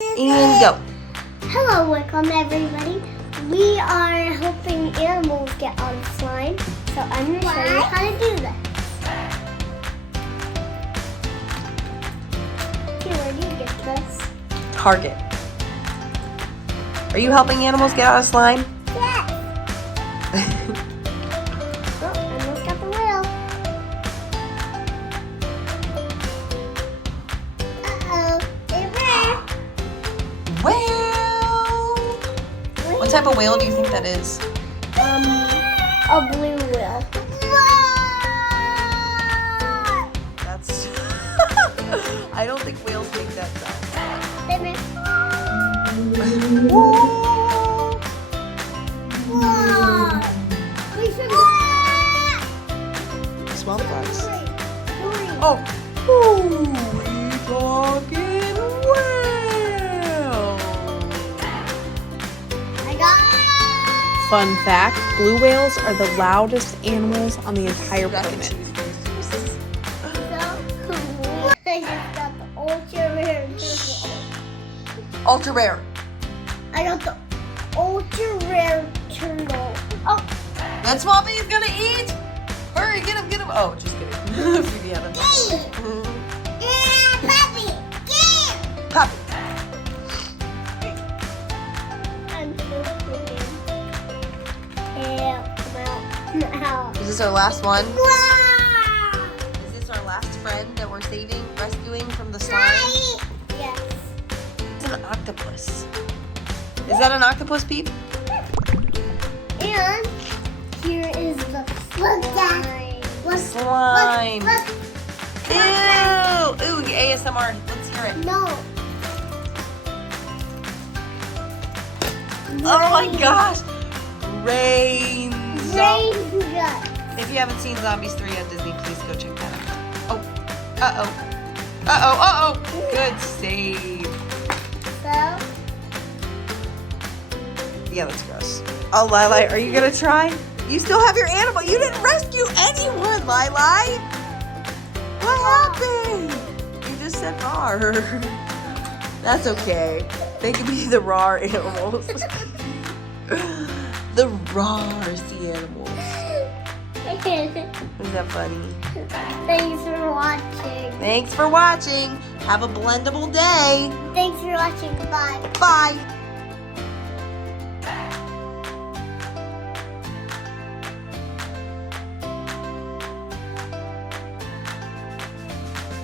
And go. Hello, welcome everybody. We are helping animals get on slime, so I'm going to show you how to do this. Okay, where do you get this? Target. Are you helping animals get out of slime? Yes! Oh, I almost got the wheel. Uh-oh, it broke. Whale! What type of whale do you think that is? A blue whale. That's... I don't think whales make that sound. They make... Whoa! Whoa! We should... Smell the flies. Three. Oh! Ooh, we talking whale! I got Fun fact, blue whales are the loudest animals on the entire planet. so cool. I just got the ultra rare turtle. Ultra rare. I got the ultra rare turtle. Oh, That's Swampy's gonna eat! Hurry, get him, get him! Oh, just kidding. Phoebe had him. puppy, get Puppy. I'm so cute. Come out. Is this our last one? Wow. Is this our last friend that we're rescuing from the slime? Yes. It's an octopus. Is that an octopus, Peep? And here is the slime. Slime. Look. Ew! Ooh, ASMR. Let's hear it. No. Oh my gosh! Rain. Rain guts. If you haven't seen Zombies 3 on Disney, please go check that out. Oh. Uh-oh. Uh-oh. Uh-oh. Good save. So, Yeah, that's gross. Oh, Lili, are you gonna try? You still have your animal. You didn't rescue anyone, Lili. What happened? You just said rawr. That's okay. They can be the raw animals. The raw sea animals. Isn't that funny? thanks for watching. Thanks for watching. Have a blendable day. Thanks for watching. Bye. Bye.